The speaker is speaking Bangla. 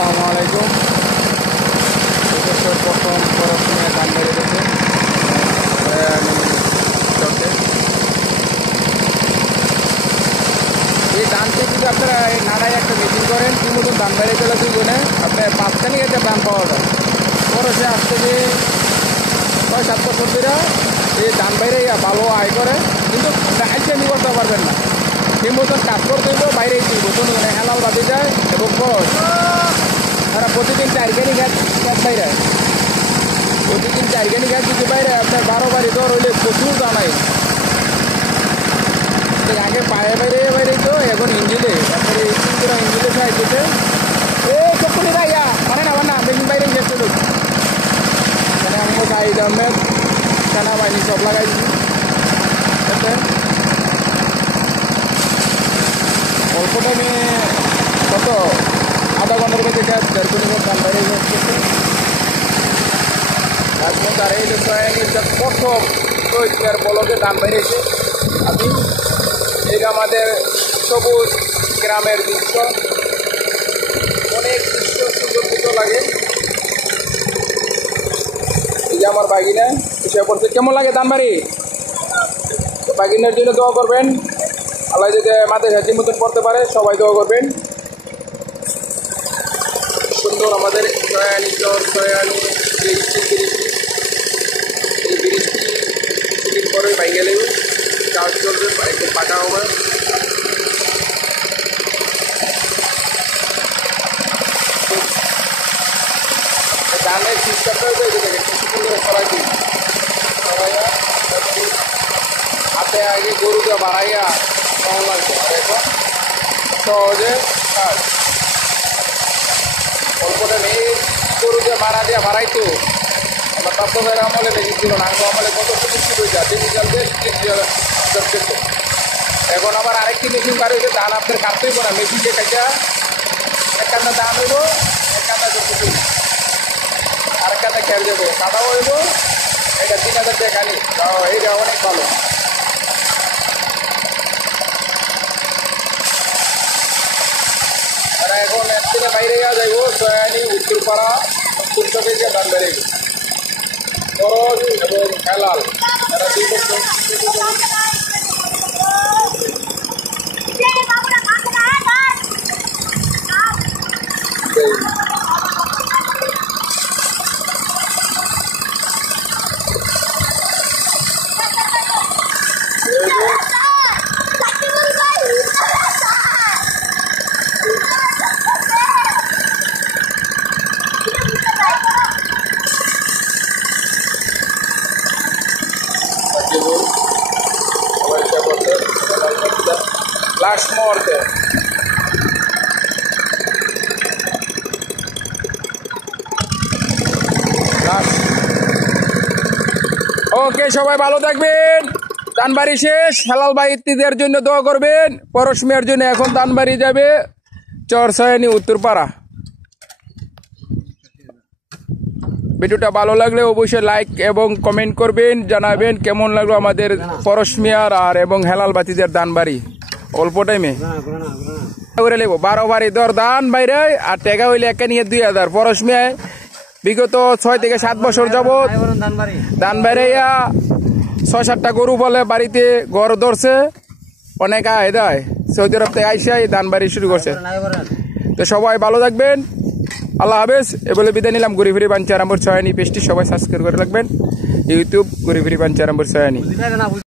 আসসালামু আলাইকুম। দেশের প্রথম পড়াশোনা ধান বেড়ে গেছে এই ধানটি যদি আপনারা এই নাড়ায় একটা মেশিন করেন কি মতন ধান বেড়ে গেলে দুজনে আপনার পাঁচখানি একটা ধান পাওয়া যায়। পরে সে আজ থেকে 6-7 বছর ধরে এই ধান বাইরে ভালো আয় করে, কিন্তু আইসেমি করতে পারবেন না। ঠিক মতন কাজ করতে হইব, বাইরে দিব মানে হেলাল বাঁধে যায় এবং তারা প্রতিদিন 4 গাড়ি গ্যাস বাইরে, প্রতিদিন 4 গাড়ি গ্যাস যদি বাইরে আপনার 12 বাড়ি দর হইলে প্রচুর জানাই। আগে পায়ে বাইরে তো এখন ইঞ্জিনে তারপরে ইঞ্জিনে সাহায্যে ও চকুনি ভাইয়া মানে না আমার না মেশিন বাইরে গেছে লোক মানে আমি গাই দামে সেনাবাহিনী সব লাগাইছি। অল্প টাইমে কত আধা ঘন্টার মধ্যে 1.5 কিলোমিটার ধান বাইরে যাচ্ছে। এখন তার এই প্রথম তৈরির বলকে ধান বেরিয়েছে। আমি এই আমাদের সবুজ গ্রামের দৃশ্য, অনেক দৃশ্য সুন্দর লাগে। এই যে আমার বাগিনা এসে পড়ছে। কেমন লাগে ধানবাড়ি? বাগিনার জন্য দোয়া করবেন, আল্লাহ যদি আমাদের হাতির মতন পড়তে পারে সবাই দোয়া করবেন। সুন্দর আমাদের সয়ানি এই ব্রিজটি কিছুদিন পরে বাইক গেলে কাজ চলবে, একটু পাকা হবে। ধানের সিস্টেমটা সুন্দর করাই দিই সবাইয়া হাতে আগে গরুকে বাড়াইয়া কম লাগবে, আর এখন সহজে কাজ অল্পটা নেই। গরুকে মারা দিয়ে বাড়াইতো আমার তাপের আমলে মেশিন ছিল না, আমলে কত প্রযুক্তি হয়ে যায় ডিজিটাল বেশ। এখন আবার আরেকটি মেশিন বার হয়েছে, ধান আপনার কাটতেই না, মেশিন দিয়ে কাটা এক কান্না ধান হইব, এক কান্না করতে আরেক কান্না খেয়ে যাবো, কাটাও হইব। এটা 3000 টাকা খালি, এইটা অনেক ভালো। আর এখন একদিনে বাইরে যাইব সয়ানি উত্তরপাড়া উত্তর থেকে ধান বেড়ে গেছে খরচ এবং হেলাল এরা 2 বছর। Last more there. ওকে, সবাই ভালো থাকবেন। ধানবাড়ি শেষ, হেলাল বাইতিদের জন্য দোয়া করবেন। পরশমিয়ার জন্য এখন ধানবাড়ি যাবে চরসয়ানি উত্তরপাড়া। ভিডিওটা ভালো লাগলে অবশ্যই লাইক এবং কমেন্ট করবেন, জানাবেন কেমন লাগলো আমাদের পরশমিয়ার আর এবং হেলাল বাতিদের ধানবাড়ি। অল্প টাইমে করে লেবো 12 বাড়ি দর ধান বাইরে, আর টেকা হইলে একে নিয়ে 2000। পরশমিয়ায় বিগত 6 থেকে 7 বছর যাবৎ ধান বাইরে 6-7টা গরু বলে বাড়িতে ঘর ধরছে, অনেক আয় দেয়। সৌদি আরব থেকে আইসাই ধান বাড়ি শুরু করছে। তো সবাই ভালো থাকবেন, আল্লাহ হাফেজ। এ বলে বিদায় নিলাম। ঘুরি ফিরি বাঞ্চারামপুর সয়ানি পেজটি সবাই সাবস্ক্রাইব করে রাখবেন। ইউটিউব ঘুরি ফিরি বাঞ্চারামপুর সয়ানি।